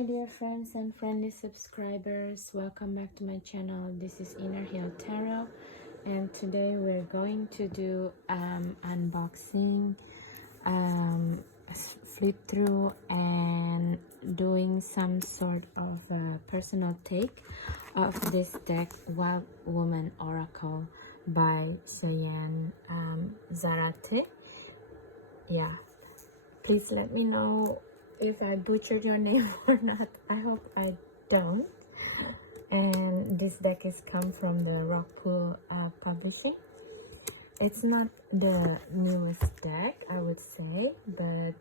Hi dear friends and friendly subscribers, welcome back to my channel. This is Inner Hill Tarot, and today we're going to do unboxing, flip through, and doing some sort of personal take of this deck, Wild Woman Oracle by Soyan Zarate. Yeah, please let me know if I butchered your name or not. I hope I don't. And this deck is come from the Rockpool Publishing. It's not the newest deck, I would say, but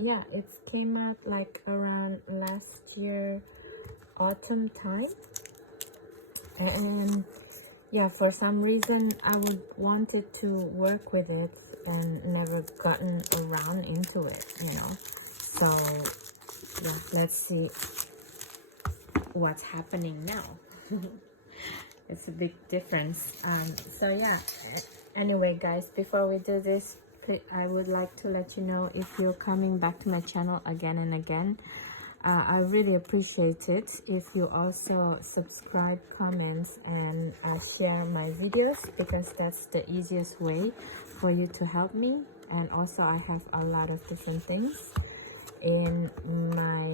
yeah, it came out like around last year autumn time. And yeah, for some reason I would wanted to work with it and never gotten around into it, so yeah, let's see what's happening now. It's a big difference. So yeah, anyway guys, before we do this, I would like to let you know, if you're coming back to my channel again and again, I really appreciate it if you also subscribe, comments, and share my videos, because that's the easiest way for you to help me. And also I have a lot of different things in my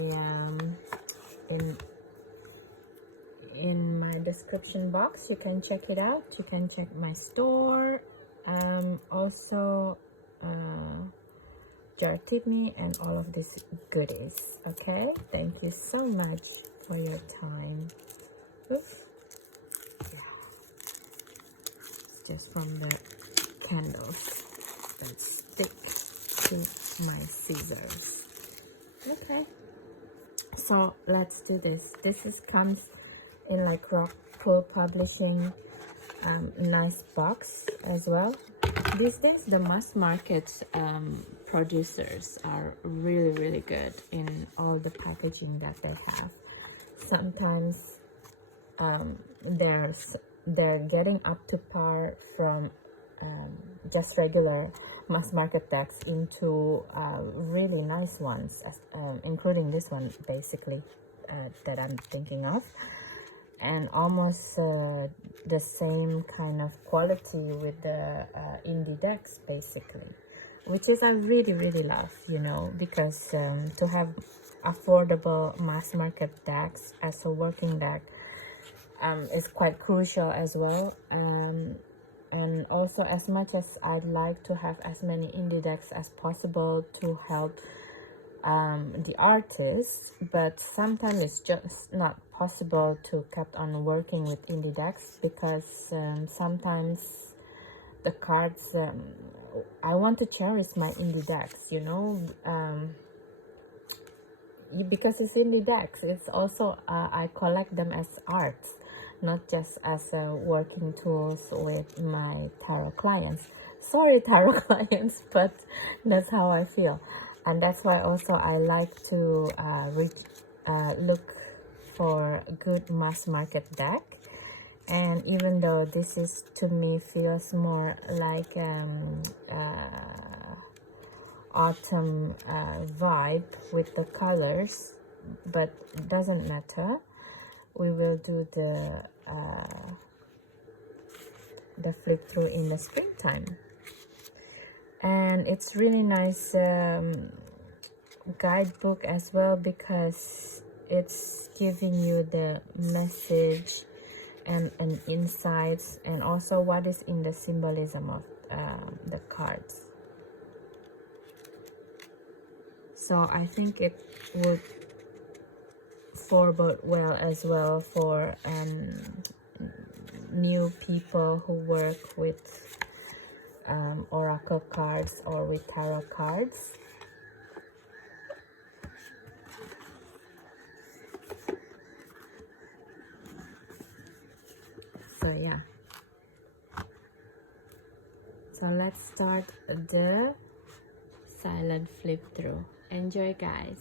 in my description box. You can check it out. You can check my store, also Jar Tidney, and all of these goodies. Okay, thank you so much for your time. Oops. Yeah. It's just from the candles that stick to my scissors. Okay, so let's do this. Comes in like Rockpool Publishing, nice box as well. These days the mass market producers are really good in all the packaging that they have. Sometimes they're getting up to par from just regular mass market decks into really nice ones, including this one basically that I'm thinking of, and almost the same kind of quality with the indie decks basically, which is I really love, because to have affordable mass market decks as a working deck is quite crucial as well. And also, as much as I'd like to have as many indie decks as possible to help the artists, but sometimes it's just not possible to keep on working with indie decks, because sometimes the cards, I want to cherish my indie decks, because it's indie decks. It's also I collect them as arts, not just as working tools with my tarot clients. Sorry, tarot clients, but that's how I feel. And that's why also I like to look for a good mass market deck. And even though this is, to me, feels more like autumn vibe with the colors, but it doesn't matter. We will do the flip through in the springtime. And it's really nice guidebook as well, because it's giving you the message and insights, and also what is in the symbolism of the cards. So I think it would forebode well as well for new people who work with oracle cards or with tarot cards. So yeah, so let's start the silent flip through. Enjoy guys.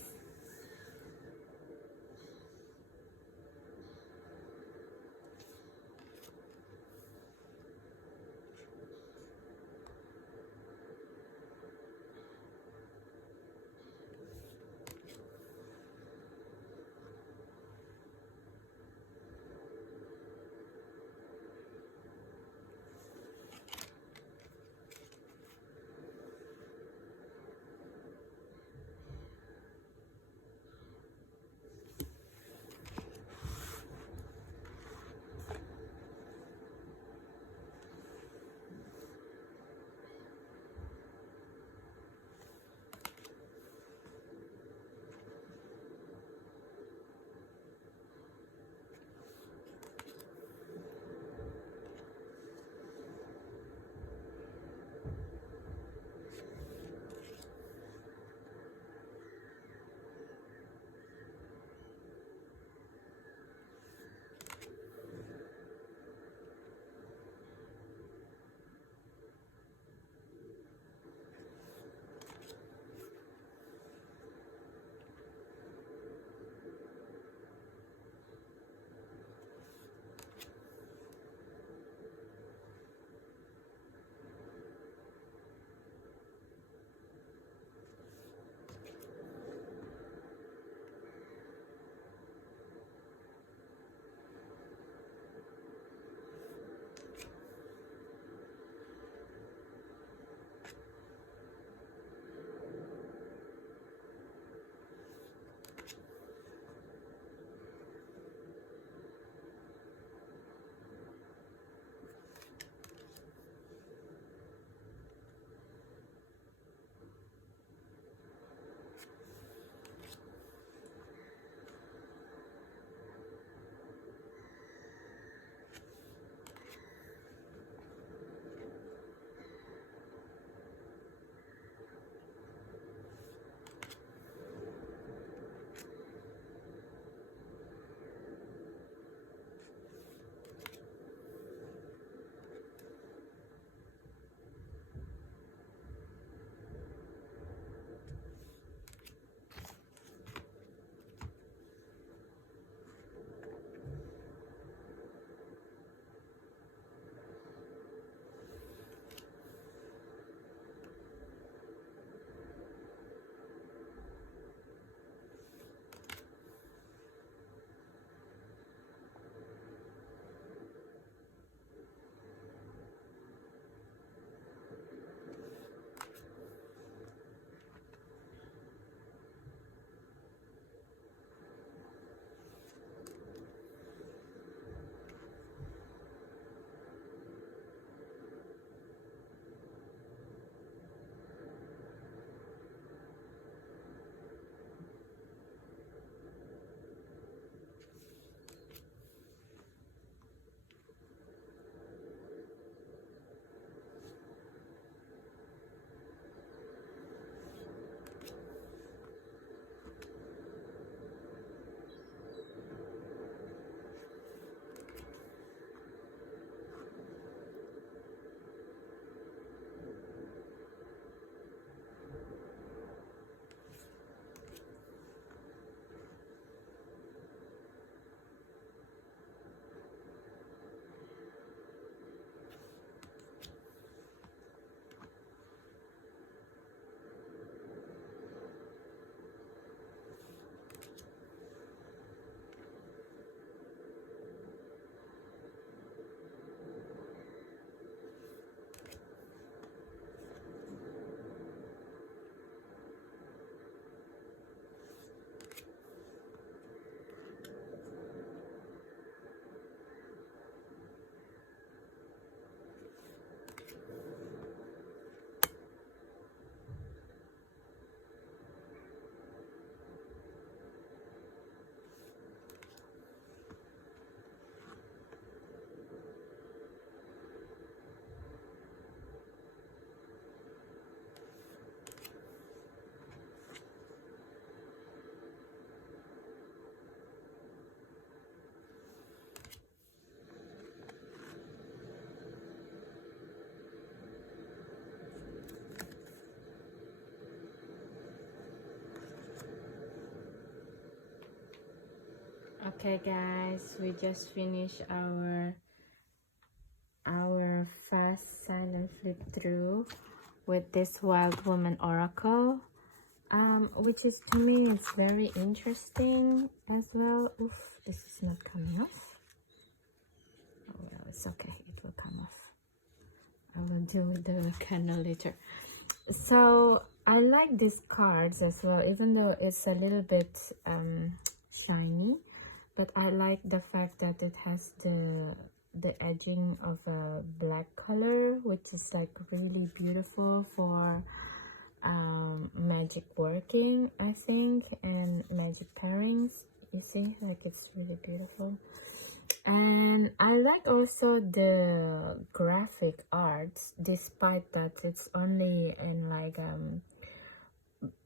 Okay guys, we just finished our fast silent flip through with this Wild Woman Oracle, which is, to me, it's very interesting as well. Oof, this is not coming off. Oh well, it's okay, it will come off. I will do the candle later. So I like these cards as well, even though it's a little bit shiny, but I like the fact that it has the edging of a black color, which is like really beautiful for magic working, I think, and magic pairings. You see, like, it's really beautiful. And I like also the graphic arts, despite that it's only in like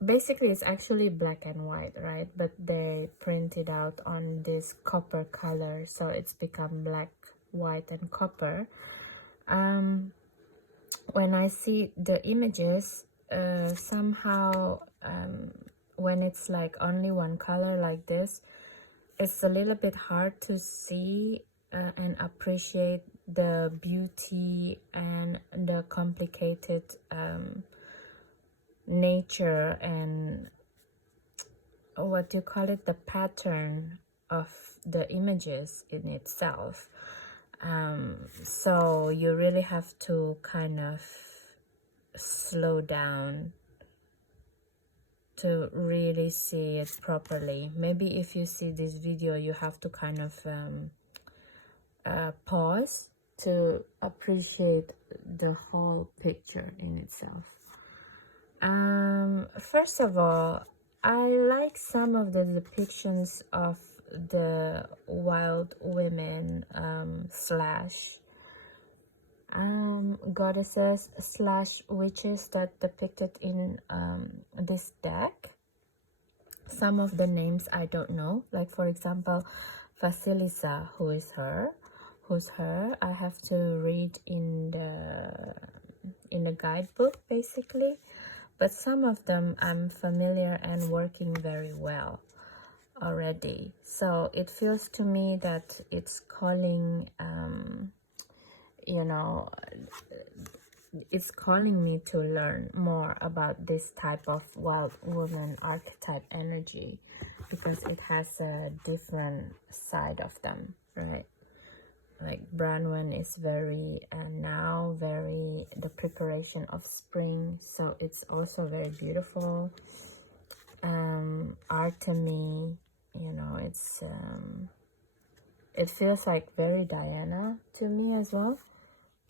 basically it's actually black and white, right? But they print it out on this copper color, so it's become black, white, and copper. When I see the images, somehow when it's like only one color like this, it's a little bit hard to see and appreciate the beauty and the complicated nature and what do you call it, the pattern of the images in itself. So you really have to kind of slow down to really see it properly. Maybe if you see this video, you have to kind of pause to appreciate the whole picture in itself. First of all, I like some of the depictions of the wild women slash goddesses slash witches that depicted in this deck. Some of the names I don't know, like for example Vasilisa, who's her. I have to read in the guidebook basically, but some of them I'm familiar and working very well already. So it feels to me that it's calling you know, it's calling me to learn more about this type of wild woman archetype energy, because it has a different side of them, right? Like Branwen is very now very the preparation of spring, so it's also very beautiful. Artemy, you know, it's it feels like very Diana to me as well,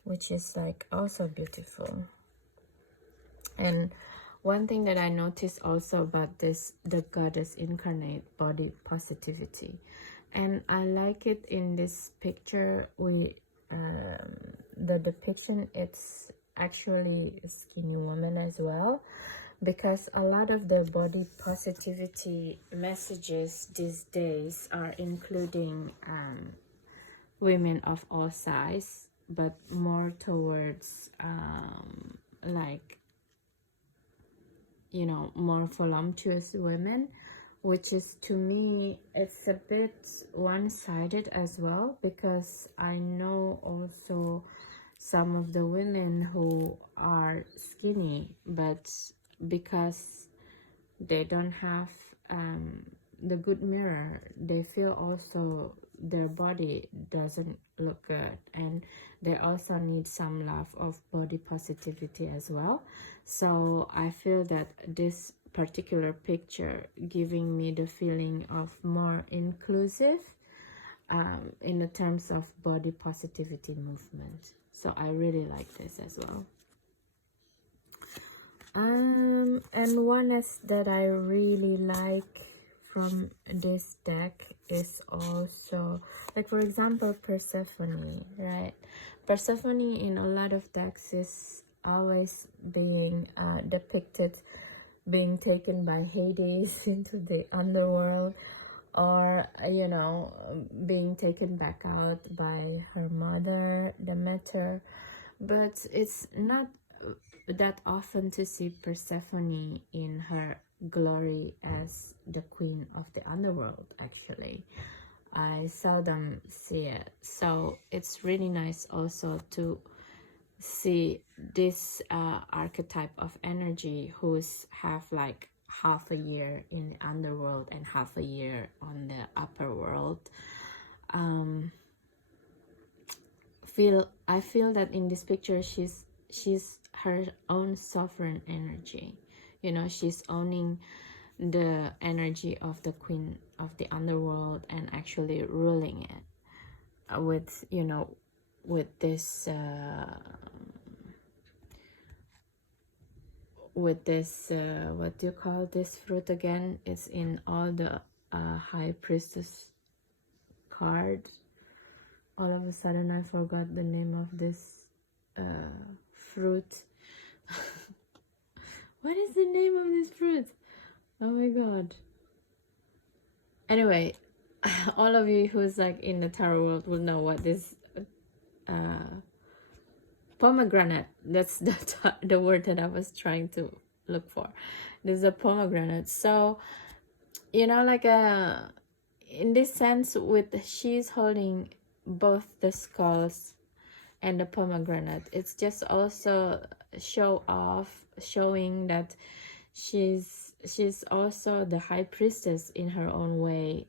which is like also beautiful. And one thing that I noticed also about this, the goddess incarnate, body positivity, and I like it in this picture. The depiction, it's actually a skinny woman as well, because a lot of the body positivity messages these days are including women of all size, but more towards like, you know, more voluptuous women, which is, to me, it's a bit one-sided as well, because I know also some of the women who are skinny, but because they don't have the good mirror, they feel also their body doesn't look good, and they also need some love of body positivity as well. So I feel that this particular picture giving me the feeling of more inclusive in the terms of body positivity movement. So I really like this as well. And one is that I really like from this deck is also, like, for example, Persephone, right? Persephone in a lot of decks is always being depicted being taken by Hades into the underworld, or you know, being taken back out by her mother Demeter. But it's not that often to see Persephone in her glory as the queen of the underworld, actually. I seldom see it, so it's really nice also to see this archetype of energy who's have like half a year in the underworld and half a year on the upper world. I feel that in this picture she's her own sovereign energy. You know, she's owning the energy of the queen of the underworld and actually ruling it with, you know, with this what do you call this fruit again? It's in all the high priestess cards. All of a sudden I forgot the name of this fruit. What is the name of this fruit? Oh my god. Anyway, all of you who's like in the tarot world will know what this pomegranate, that's the word that I was trying to look for. This is a pomegranate. So, you know, like in this sense, with she's holding both the skulls and the pomegranate, it's just also showing that she's also the high priestess in her own way.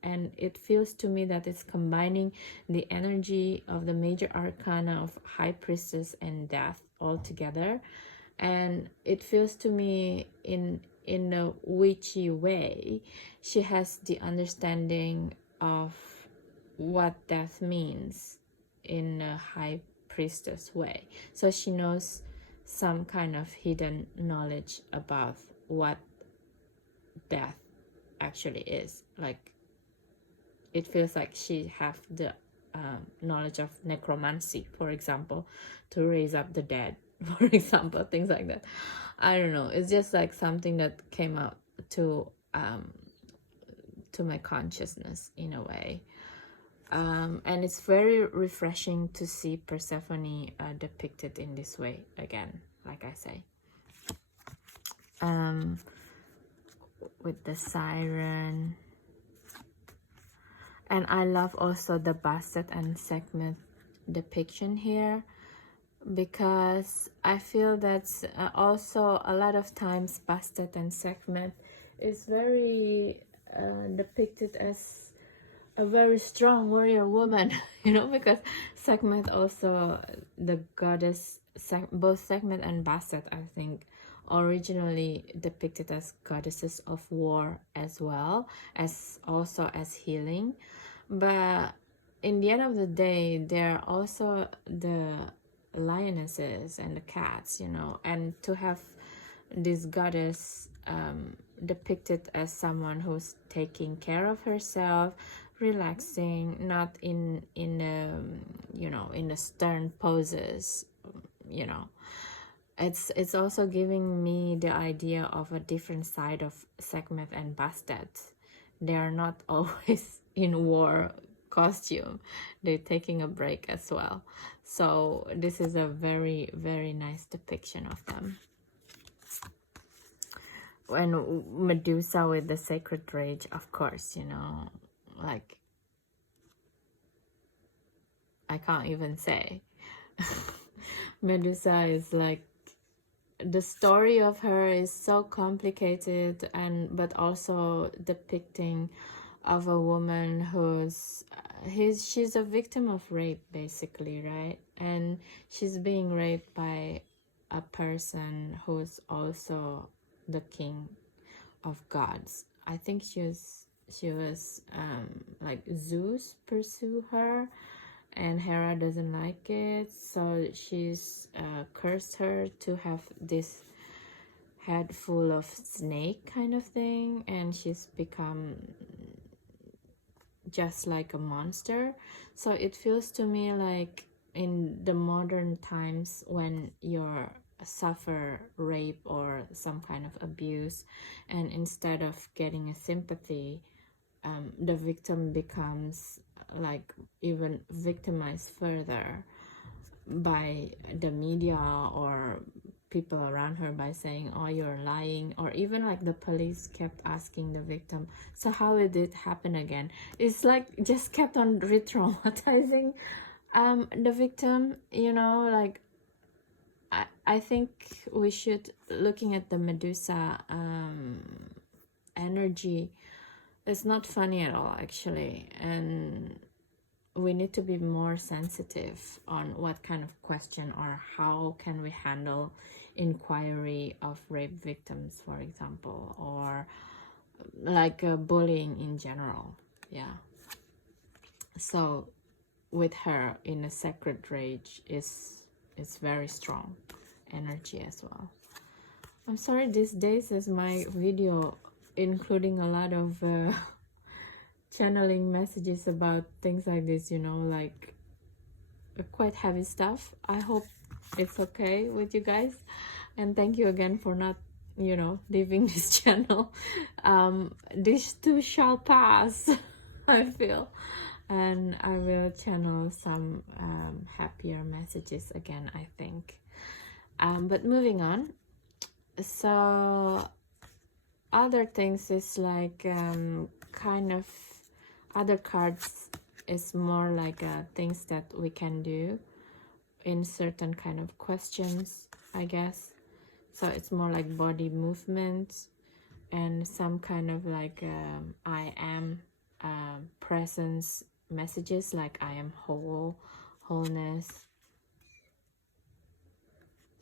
And it feels to me that it's combining the energy of the major arcana of high priestess and death all together. And it feels to me in a witchy way, she has the understanding of what death means in a high priestess way. So she knows some kind of hidden knowledge about what death actually is. Like, it feels like she have the knowledge of necromancy, for example, to raise up the dead, for example, things like that. I don't know, it's just like something that came out to my consciousness in a way. And it's very refreshing to see Persephone depicted in this way again, like I say, with the siren. And I love also the Bastet and Sekhmet depiction here, because I feel that also a lot of times Bastet and Sekhmet is very depicted as a very strong warrior woman, you know, because Sekhmet also, the goddess, both Sekhmet and Bastet, I think, originally depicted as goddesses of war as well as also as healing. But in the end of the day, they're also the lionesses and the cats, you know. And to have this goddess depicted as someone who's taking care of herself, relaxing, not in you know, in the stern poses, you know, it's also giving me the idea of a different side of Sekhmet and Bastet. They are not always in war costume, they're taking a break as well. So this is a very, very nice depiction of them. And Medusa with the sacred rage, of course, you know, like, I can't even say. Medusa is like, the story of her is so complicated, and but also depicting of a woman who's she's a victim of rape, basically, right? And she's being raped by a person who's also the king of gods. I think she was like Zeus pursue her, and Hera doesn't like it, so she's cursed her to have this head full of snake kind of thing, and she's become just like a monster. So it feels to me like in the modern times, when you're suffer rape or some kind of abuse, and instead of getting a sympathy, the victim becomes like even victimized further by the media or people around her by saying, oh, you're lying, or even like the police kept asking the victim, so how did it happen again? It's like just kept on re-traumatizing the victim, you know. Like I think we should, looking at the Medusa energy, it's not funny at all actually, and we need to be more sensitive on what kind of question or how can we handle inquiry of rape victims, for example, or like bullying in general. Yeah, so with her in a sacred rage is very strong energy as well. I'm sorry, these days is my video including a lot of channeling messages about things like this, you know, like quite heavy stuff. I hope it's okay with you guys, and thank you again for not, you know, leaving this channel. This too shall pass. I feel, and I will channel some happier messages again, I think. But moving on, so other things is like kind of other cards is more like things that we can do in certain kind of questions, I guess. So it's more like body movement and some kind of like I am presence messages, like I am wholeness.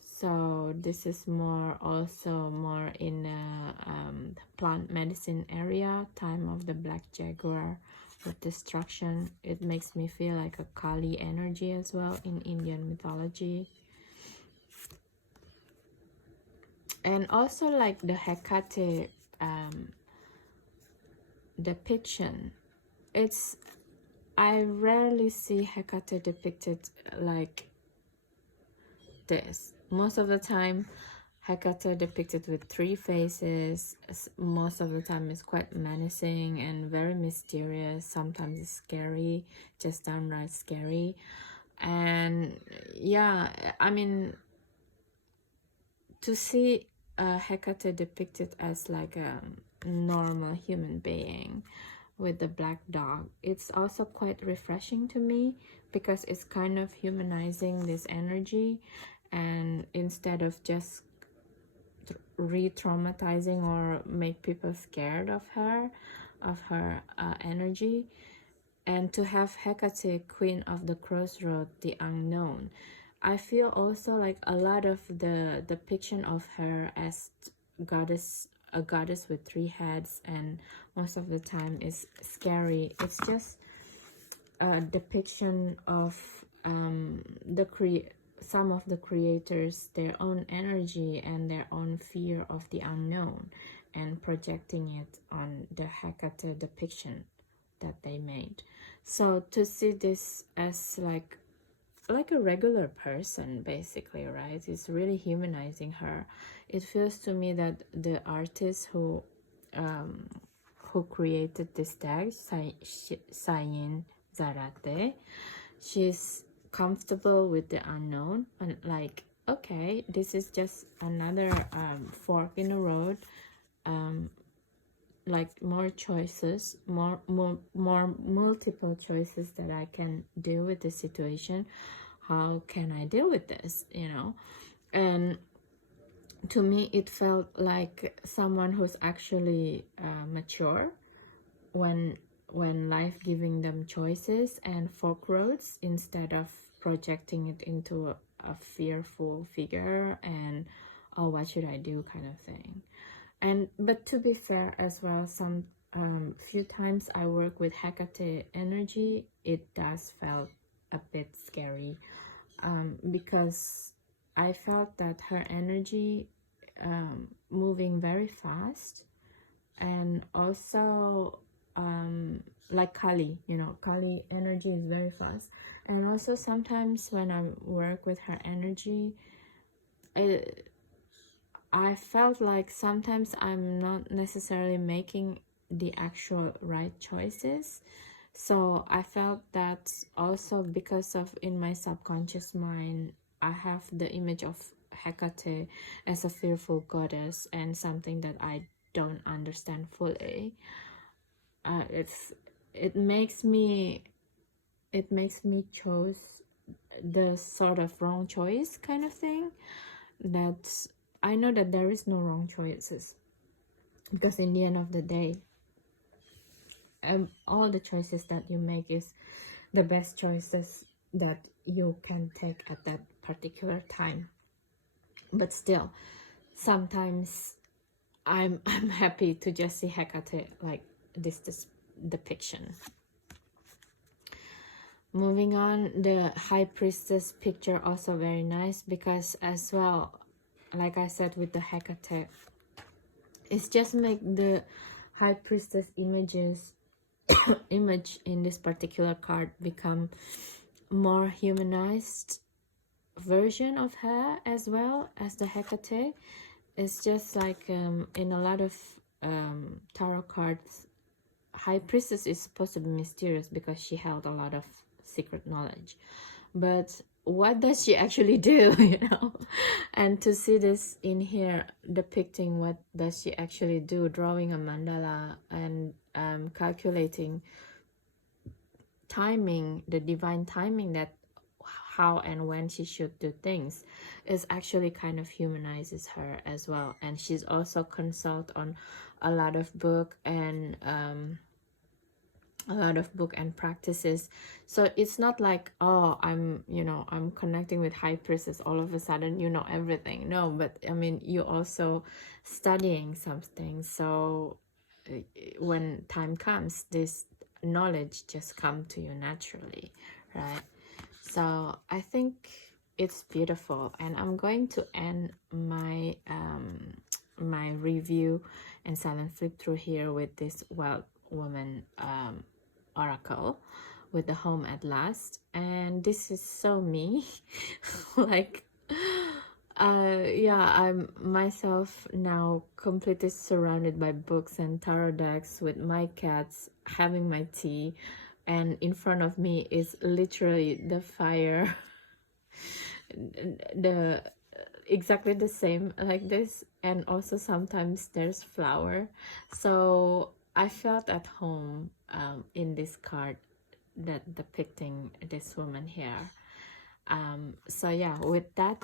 So this is more also more in plant medicine area, time of the black jaguar with destruction. It makes me feel like a Kali energy as well in Indian mythology. And also like the Hecate depiction. I rarely see Hecate depicted like this. Most of the time Hecate depicted with 3 faces. Most of the time is quite menacing and very mysterious. Sometimes it's scary, just downright scary. And yeah, I mean, to see Hecate depicted as like a normal human being with the black dog, it's also quite refreshing to me, because it's kind of humanizing this energy, and instead of just re-traumatizing or make people scared of her energy. And to have Hecate, Queen of the Crossroad, the unknown, I feel also like a lot of the depiction of her as goddess, a goddess with 3 heads, and most of the time is scary. It's just a depiction of some of the creators, their own energy and their own fear of the unknown, and projecting it on the Hecate depiction that they made. So to see this as like a regular person, basically, right? It's really humanizing her. It feels to me that the artist who created this text, Sayin Zarate, she's comfortable with the unknown, and like, okay, this is just another fork in the road, like more choices, more multiple choices that I can deal with the situation. How can I deal with this, you know? And to me it felt like someone who's actually mature when life giving them choices and fork roads, instead of projecting it into a fearful figure and, oh, what should I do kind of thing. And but to be fair as well, some few times I work with Hecate energy, it does felt a bit scary, because I felt that her energy moving very fast, and also like Kali, you know, Kali energy is very fast. And also sometimes when I work with her energy, I felt like sometimes I'm not necessarily making the actual right choices. So I felt that also because of in my subconscious mind, I have the image of Hecate as a fearful goddess and something that I don't understand fully. It makes me choose the sort of wrong choice kind of thing. That I know that there is no wrong choices, because in the end of the day, all the choices that you make is the best choices that you can take at that particular time. But still, sometimes I'm happy to just see Hecate like this depiction. Moving on, the High Priestess picture also very nice, because as well, like I said with the Hecate, it's just make the High Priestess image in this particular card become more humanized version of her, as well as the Hecate. It's just like in a lot of tarot cards, High Priestess is supposed to be mysterious because she held a lot of secret knowledge, but what does she actually do, you know? And to see this in here depicting what does she actually do, drawing a mandala and calculating timing, the divine timing, that how and when she should do things, is actually kind of humanizes her as well. And she's also consult on a lot of book and practices. So it's not like, oh, I'm connecting with High Priestess, all of a sudden you know everything. No, but I mean, you also studying something, so when time comes, this knowledge just come to you naturally, right? So I think it's beautiful, and I'm going to end my my review and silent flip through here with this Wild Woman oracle with the Home at Last. And this is so me. Like yeah, I'm myself now completely surrounded by books and tarot decks, with my cats, having my tea, and in front of me is literally the fire. The exactly the same like this, and also sometimes there's flower. So I felt at home in this card that depicting this woman here. So yeah, with that,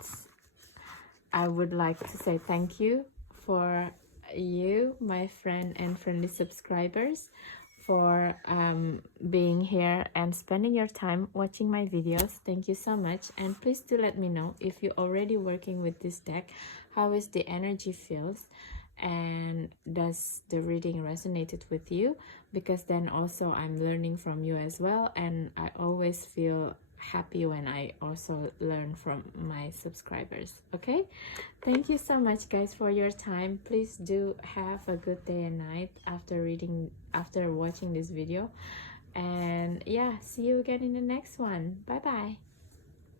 I would like to say thank you for you, my friend and friendly subscribers, for being here and spending your time watching my videos. Thank you so much, and please do let me know if you're already working with this deck, how is the energy feels, and does the reading resonated with you, because then also I'm learning from you as well, and I always feel happy when I also learn from my subscribers. Okay, thank you so much guys for your time. Please do have a good day and night after watching this video, and yeah, see you again in the next one. Bye bye.